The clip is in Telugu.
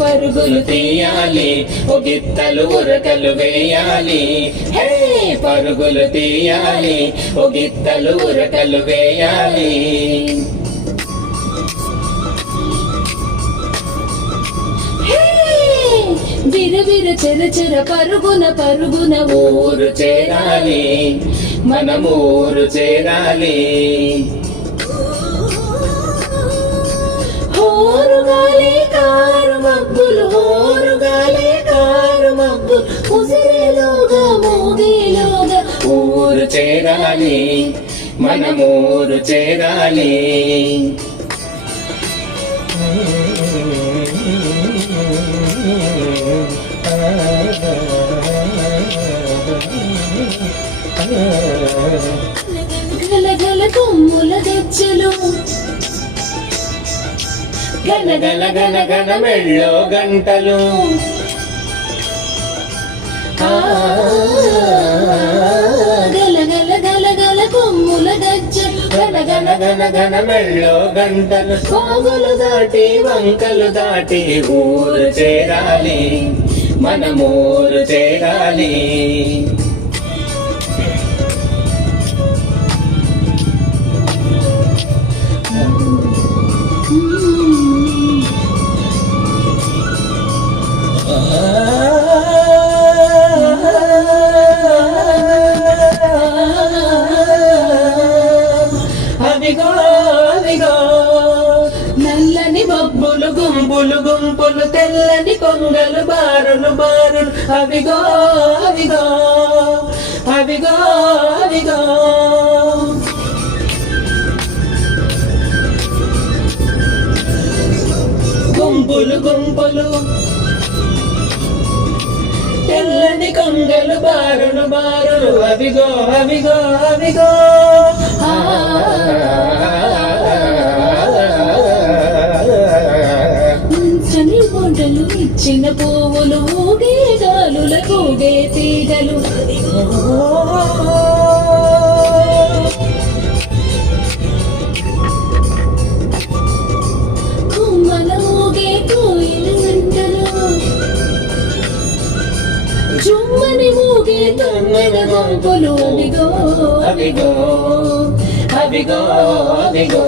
పరుగులు తీయాలి, ఓ గిత్తలు ఉరకలు వేయాలి. హే పరుగులు తీయాలి, ఓ గిత్తలు ఉరకలు వేయాలి. విరవిర చెరచెర పరుగున పరుగున ఊరు చేరాలి, మనమూరు చేరాలి. హోరుగాలి కారు మబ్బులు, హోరుగాలి కారు మబ్బులు, ఉసిరేలోగా మోగేలోగా ఊరు చేరాలి, మనమూరు చేరాలి. గలగల కొమ్ముల గజ్జలు, గనగన గనగన మెళ్ళో గంటలు. గలగల గలగల కొమ్ముల గజ్జలు, గనగన గనగన మెళ్ళో గంటలు. వాగులు దాటి వంకలు దాటి ఊరు చేరాలి, మనమూరు చేరాలి. అవిగో అవిగో నల్లని మబ్బులు గుంపులు గుంపులు, తెల్లని కొంగలు బారులు బారులు. అవిగో అవిగో అవిగో అవిగో గుంపులు గుంపులు, తెల్లని కొంగలు బారులు బారులు. అవిగో అవిగో అవిగో మంచని బొండలు ఇచ్చిన పువ్వులు, ఊగే గాలుల కూగే తీగలు. కుమ్మల ఊగే కోయిల గంటలు, జుమ్మని మూగే తొమ్మిద గుంపులు. అవిగో అవిగో అవిగో అవిగో